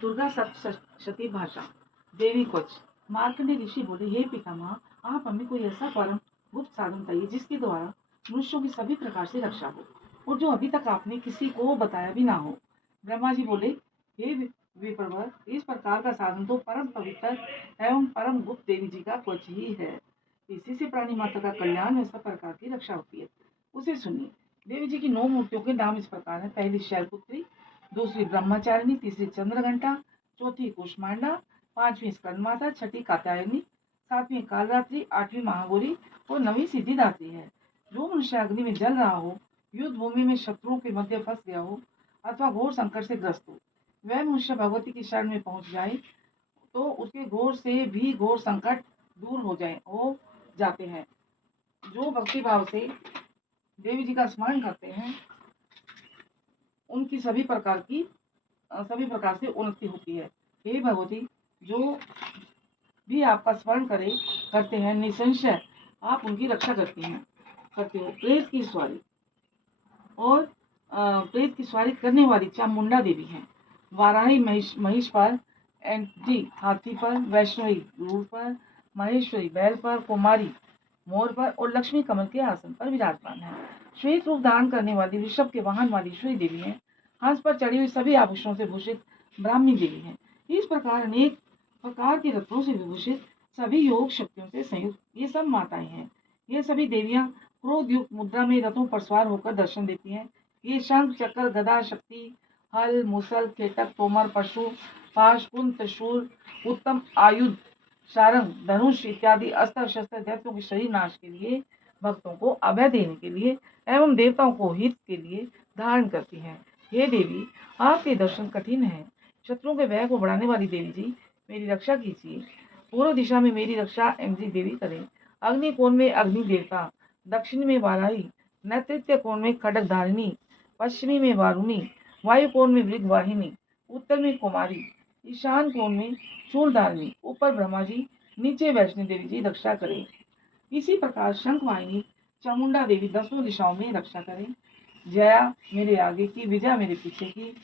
दुर्गा सप्तशती भाषा। देवी कुछ। मार्कंडेय ऋषि बोले, हे पितामह, आप हमें कोई ऐसा परम गुप्त साधन बताइए जिसके द्वारा मनुष्यों की सभी प्रकार से रक्षा हो और जो अभी तक आपने किसी को बताया भी ना हो। ब्रह्मा जी बोले, हे विप्रवर, इस प्रकार का साधन तो परम पवित्र एवं परम गुप्त देवी जी का कुछ ही है। इसी से प्राणी मात्र का कल्याण और सब प्रकार की रक्षा होती है। उसे सुनिए। देवी जी की 9 मूर्तियों के नाम इस प्रकार है। पहली शैलपुत्री, दूसरी ब्रह्मचारिणी, तीसरी चंद्रघंटा, चौथी कुष्मांडा, पांचवी स्कंद माता, छठी कात्यायनी, सातवीं कालरात्रि, आठवीं महागौरी और नवीं सिद्धिदात्री है। जो मनुष्य अग्नि में जल रहा हो, युद्ध भूमि में शत्रुओं के मध्य फंस गया हो अथवा घोर संकट से ग्रस्त हो, वह मनुष्य भगवती की शरण में पहुंच जाए तो उसके घोर से भी घोर संकट दूर हो जाते हैं। जो भक्ति भाव से देवी जी का स्मरण करते हैं उनकी सभी प्रकार से उन्नति होती है। हे भगवती, जो भी आपका स्मरण करते हैं, निसंशय आप उनकी रक्षा करते हो। प्रेत की सवारी करने वाली चामुंडा देवी हैं। वाराही महिष पर, एंटी हाथी पर, वैष्णवी गरुड़ पर, महेश्वरी बैल पर, कुमारी मोर पर और लक्ष्मी कमल के आसन पर विराजमान है। श्वेत रूप धारण करने वाली ऋषभ के वाहन वाली श्री देवी है। हंस पर चढ़ी हुई सभी आभूषणों से भूषित ब्राह्मी देवी है। इस प्रकार अनेक प्रकार के रत्नों से विभूषित सभी योग शक्तियों से संयुक्त ये सब माताएं हैं। ये सभी देवियां क्रोध युक्त मुद्रा में रथों पर सवार होकर दर्शन देती हैं। ये शंख चक्र गदा शक्ति हल मुसल केतक तोमर पशु पाश कुंद त्रिशूल उत्तम आयुध सारंग धनुष इत्यादि अस्त्र शस्त्र दैत्यों के शरीर नाश के लिए, भक्तों को अभय देने के लिए एवं देवताओं को हित के लिए धारण करती हैं। हे देवी, आपके दर्शन कठिन है। शत्रुओं के भय को बढ़ाने वाली देवी जी, मेरी रक्षा कीजिए। पूर्व दिशा में मेरी रक्षा एमजी देवी करें। अग्नि कोण में अग्नि देवता, दक्षिण में वाराही, नैतृत्य कोण में खडक धारिणी, पश्चिमी में वारुणी, वायु कोण में वृद्धवाहिनी, उत्तर में कुमारी, ईशान कोण में शूलधारिणी, ऊपर ब्रह्मा जी, नीचे वैष्णो देवी जी रक्षा करें। इसी प्रकार शंख वाहिनी चामुंडा देवी 10 दिशाओं में रक्षा करें। जया मेरे आगे की, विजया मेरे पीछे की,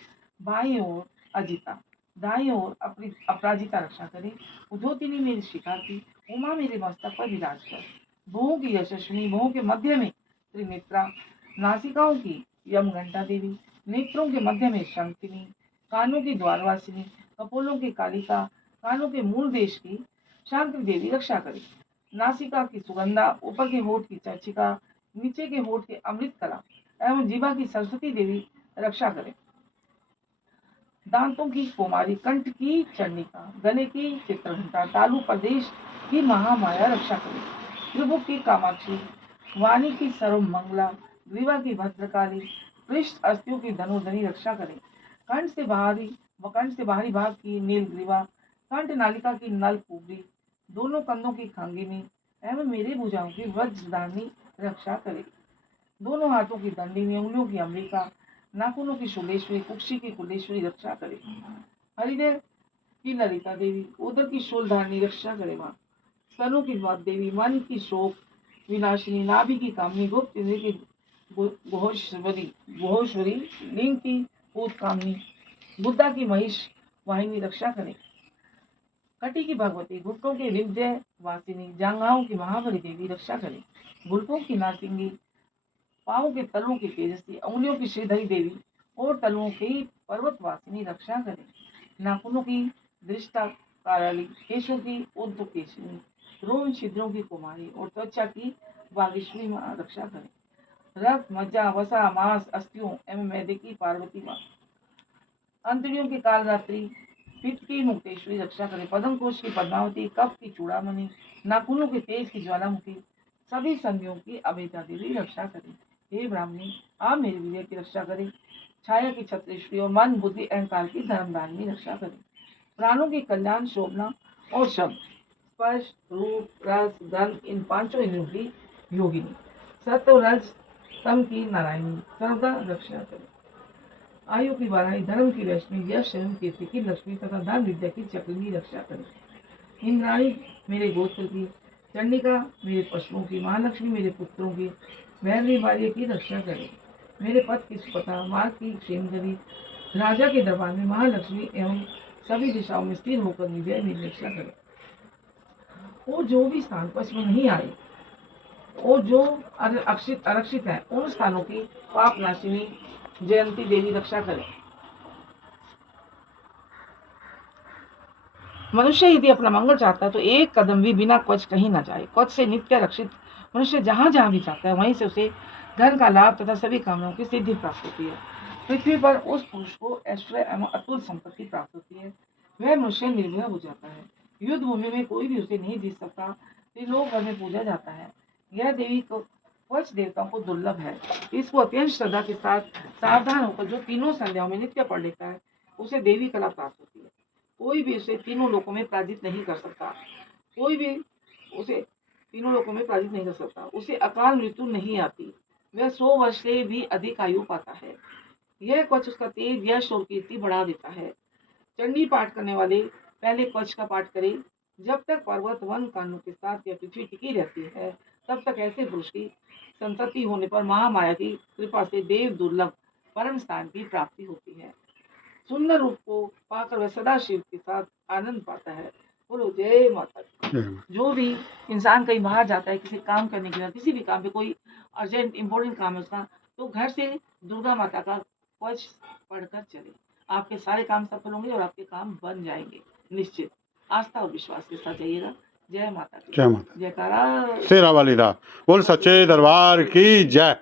बाई ओर अजिता, दाई ओर अपराजिता रक्षा करे। उद्योतिनी मेरी शिखा की, उमा मेरे मस्तक पर विराज कर। भुवों की यशस्विनी, भुवों के मध्य में त्रिनेत्रा, नासिकाओं की यमघंटा देवी, नेत्रों के मध्य में शंकिनी, कानों की द्वारवासिनी, कपोलों की कालिका, कानों के मूल देश की शांति देवी रक्षा करे। नासिका की सुगंधा, ऊपर के होठ की चर्चिका, नीचे के होठ की अमृत कला एवं जीवा की सरस्वती देवी रक्षा करे। दांतों की कुमारी, कंठ की चंडिका, गले की चित्रघंटा, तालु प्रदेश की महामाया रक्षा करे। त्रिभुक की कामाक्षी, वाणी की सर्वमंगला, ग्रीवा की भद्रकाली, पृष्ठ अस्थियों की धनुर्धनी रक्षा करे। कंठ से बाहरी भाग की नीलग्रीवा, कंठ नालिका की नलकुबरी, दोनों कंधों की खंगिनी एवं मेरे भुजाओं की वज्रधारणी रक्षा करे। दोनों हाथों की दंडिनी, उंगलियों की अम्बिका, नाखूनों की शूलेश्वरी, कुक्षी की कुलेश्वरी रक्षा करे। हृदय की ललिता देवी, उदर की शूलधारणी रक्षा करे। माँ स्तनों की मत देवी, मन की शोक विनाशिनी, नाभि की कामनी, गुप्त इंद्र की घोषवरी, लिंग की पूत कामनी, बुद्धा की महिष वाहिनी रक्षा करे। कटी की भगवती, घुटनों की विद्य वासिनी, जांघाओं की महाबली देवी रक्षा करे। गुल्फों की नारसिंगी, पाँव के तलुओं की तेजस्वी, उंगलियों की श्रीधरी देवी और तलुओं की पर्वतवासिनी रक्षा करे। नाखूनों की दृष्टा काराली, केशों की उर्ध्व केशनी, रोम छिद्रों की कुमारी और त्वचा की वागीश्वरी माँ रक्षा करे। रक्त मज्जा वसा मांस अस्थियों एवं मैदे की पार्वती माँ, अंतड़ियों की कालरात्रि, पित्त की मुक्तेश्वरी रक्षा करे। पद्म कोश की पद्मावती, कफ की चूड़ामणि, नाखूनों के तेज की ज्वालामुखी, सभी संधियों की अभेदा देवी रक्षा करे। हे ब्राह्मणी, आप मेरी विजय की रक्षा करें। छाया की छत्रेश्वरी और मन बुद्धि अहंकार की धर्मदारिणी रक्षा करें। प्राणों की कल्याण शोभना और शब्द स्पर्श रूप रस गंध इन पांचों इंद्रियों की योगिनी, सत्व रज तम की नारायणी सर्वदा रक्षा करें। आयु की बाराही, धर्म की रश्मि, यश एवं कीर्ति की लक्ष्मी तथा धन विद्या की चक्र की रक्षा करें। इंद्राणी मेरे गोत्र की, चंडिका मेरे पशुओं की, महालक्ष्मी मेरे पुत्रों की, वैरवी बाल्य की रक्षा करे। मेरे पथ की सुपथा, मार्ग की क्षेमगरी, राजा के दरबार में महालक्ष्मी एवं सभी दिशाओं में स्थिर होकर विजय मेरी रक्षा करे। वो जो भी स्थान कवच में नहीं आए, वो जो आरक्षित है, उन स्थानों की पाप नाशिनी जयंती देवी रक्षा करे। मनुष्य यदि अपना मंगल चाहता है तो एक कदम भी बिना कवच कहीं ना जाए। कवच से नित्य रक्षित मनुष्य जहां जहां भी जाता है, वहीं से उसे धन का लाभ तथा सभी कामनाओं की सिद्धि प्राप्त होती है। पृथ्वी पर उस पुरुष को ऐश्वर्य एवं अतुल संपत्ति प्राप्त होती है। वह मनुष्य निर्भय हो जाता है। युद्ध भूमि में कोई भी उसे नहीं जीत सकता। त्रिलोक भर में पूजा जाता है। यह देवी को कवच देवताओं को दुर्लभ है। इसको अत्यंत श्रद्धा के साथ सावधान होकर जो तीनों संध्याओं में नित्य पढ़ लेता है, उसे देवी कला प्राप्त होती है। कोई भी उसे तीनों लोकों में पराजित नहीं कर सकता। कोई भी उसे तीनों लोकों में पराजित नहीं कर सकता। उसे अकाल मृत्यु नहीं आती। वह 100 वर्ष से भी अधिक आयु पाता है। यह कवच उसका तेज, यश और कीर्ति बढ़ा देता है। चंडी पाठ करने वाले पहले कवच का पाठ करें। जब तक पर्वत वन कानों के साथ यह पृथ्वी टिकी रहती है, तब तक ऐसे पुरुष की संतति होने पर महामाया की कृपा से देव दुर्लभ परम स्थान की प्राप्ति होती है। सुंदर रूप को पाकर वह सदा शिव के साथ आनंद पाता है। बोलो जय माता दी। जो भी इंसान कहीं बाहर जाता है किसी काम करने के लिए, किसी भी काम पे कोई अर्जेंट इंपॉर्टेंट काम है उसका, तो घर से दुर्गा माता का कवच पढ़कर चले। आपके सारे काम सफल होंगे और आपके काम बन जाएंगे निश्चित। आस्था और विश्वास के साथ जाइएगा। जय माता दी। जय माता। जयकारा शेरा वाली दा बोल सच्चे दरबार की जय।